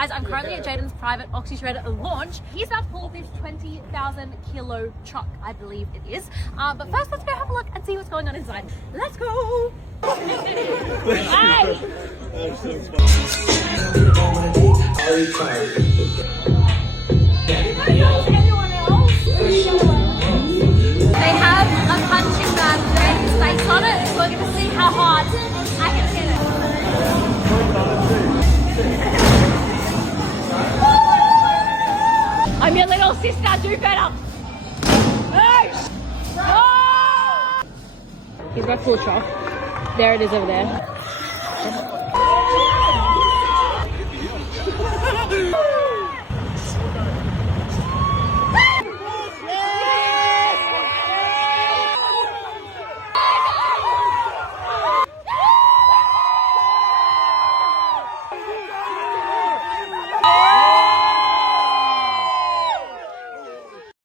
guys, I'm currently at Jaden's private oxy shredder launch. He's about to pull this 20,000 kilo truck, I believe it is. But first, let's go have a look and see what's going on inside. Let's go! Hi! They have a punching bag with his face on it, so we're going to see how hard I can hit it. I'm your little sister, do better! Oh! He's got full shock. There it is over there.